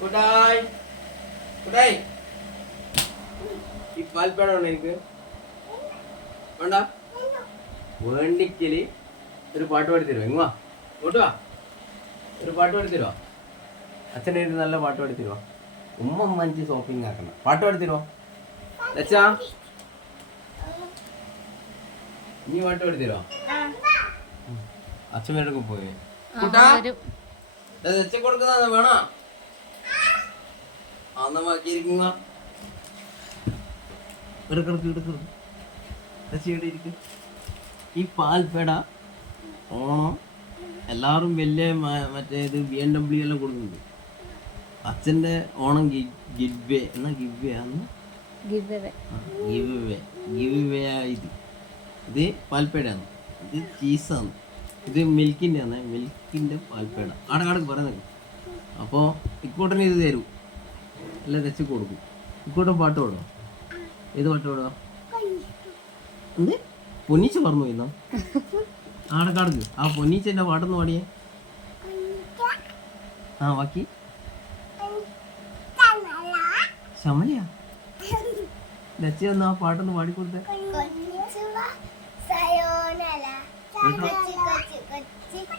കുട്ടായ് കുട്ടായ് ഈ പാൽപ്പേട വേണോ എനിക്ക്? വേണ്ട? വേണ്ടിക്കൽ ഒരു പാട്ട് പാടി തരുമോ ഇങ്ങ് വാ. ഇങ്ങോട്ട് വാ. ഒരു പാട്ട് പാടി തരുമോ അച്ഛനെ ഒരു നല്ല പാട്ട് പാടി തരുമോ ഉമ്മ മഞ്ച് ഷോപ്പിംഗ് ആക്കണം. പാട്ട് പാടി തരുമോ അച്ഛാ. നീ പാട്ട് പാടി തരുമോ അച്ഛമ്മയുടെ പോയി? കുട്ടാ. വെച്ച കൊടുക്കുന്ന വേണോ? ഈ പാൽപ്പേട ഓണം എല്ലാവരും വലിയ മറ്റേ ഇത് ബി എം ഡബ്ല്യു എല്ലാം കൊടുക്കുന്നുണ്ട്. അച്ഛന്റെ ഓണം ഗിവ് വേ എന്നാ ഗിവ് ആണ് ഗിവ്വേ. ഇത്. ഇത് പാൽപേടയാണ് ഇത് ചീസാണ്. ഇത് മിൽക്കിന്റെ ആണ് മിൽക്കിന്റെ പാൽപ്പേട ആടെ കാടക്ക് പറയുന്നത് അപ്പോൾ ഇക്കൂട്ടന് ഇത് തരും. എല്ലാം തെച്ചു കൊടുക്കും. ഇക്കോട്ടൻ പാട്ട് പാടോ ഏത് പാട്ട് പാടുക എന്ത്? പൊന്നീച്ച പറഞ്ഞു ആടെ കാടക്ക് ആ പൊന്നീച്ചന്റെ പാട്ടൊന്ന് പാടിയേ? ആ ബാക്കി ശമലിയാ? ലച്ച ഒന്ന് ആ പാട്ടൊന്ന് പാടിക്കൊടുത്തേ.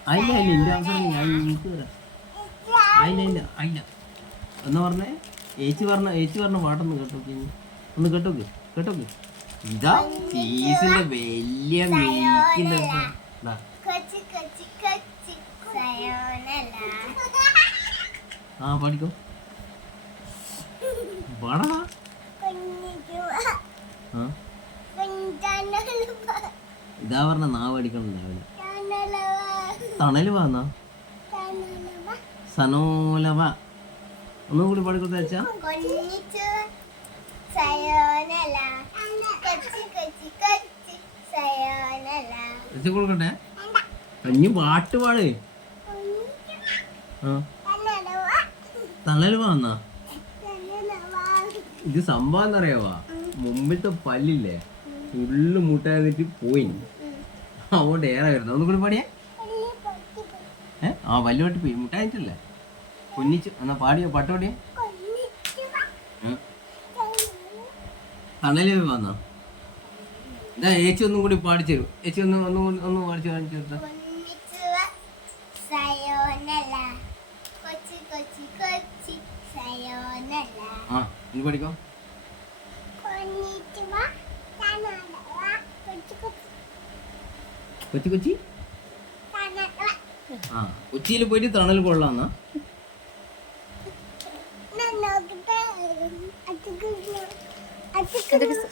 അതില്ല അതില്ല എന്റെ അവസരം ഞാൻ എനിക്ക് എന്ന് പറഞ്ഞേ? ഏച്ചി പറഞ്ഞ ഏച്ചി പറഞ്ഞ പാട്ടൊന്ന് കേട്ടോക്ക്. ഒന്ന് കേട്ടോക്ക് കേട്ടോക്ക്. ഇതാ ചീസിന്റെ വലിയ. ആ പാടിക്കോ. പാടാ ഇതാ പറഞ്ഞ നാ പാടിക്കണം രാവിലെ. തണൽ വന്നാ സനോലവ ഒന്നും കൂടി പാടിക്കൊടുത്ത അച്ഛാ. വെച്ച് കൊടുക്കട്ടെ കഞ്ഞി പാട്ട് പാട്? തള്ളൽ വാന്നാ? ഇത് സംഭവം എന്നറിയാവാ മുമ്പിലത്തെ പല്ലില്ലേ? ഉള്ളു മുട്ടായിട്ട് പോയി. അതുകൊണ്ട് ഏറെ വരുന്നത് ഒന്നും കൂടി പാടിയേ ആ വല്ലുവായിട്ട് പോയി. മുട്ടായിട്ടല്ലേ പൊന്നിച്ചു എന്നാ പാടിയോ പാട്ട് പാടിയോ? ഉം. തണൽ വന്നോ? ഇതാ ഏച്ചി ഒന്നും കൂടി പാടിച്ചു തരും. ഏച്ചി ഒന്ന് ഒന്നും കൂടി- ഒന്ന് പാടിച്ചു കാണിച്ചു കൊടുത്താ ആ ഇനി പഠിക്കോ. കൊച്ചി കൊച്ചി? ആ കൊച്ചിയിൽ പോയിട്ട് തണൽ കൊള്ളാന്നാ Hadi kızım. Hadi kızım.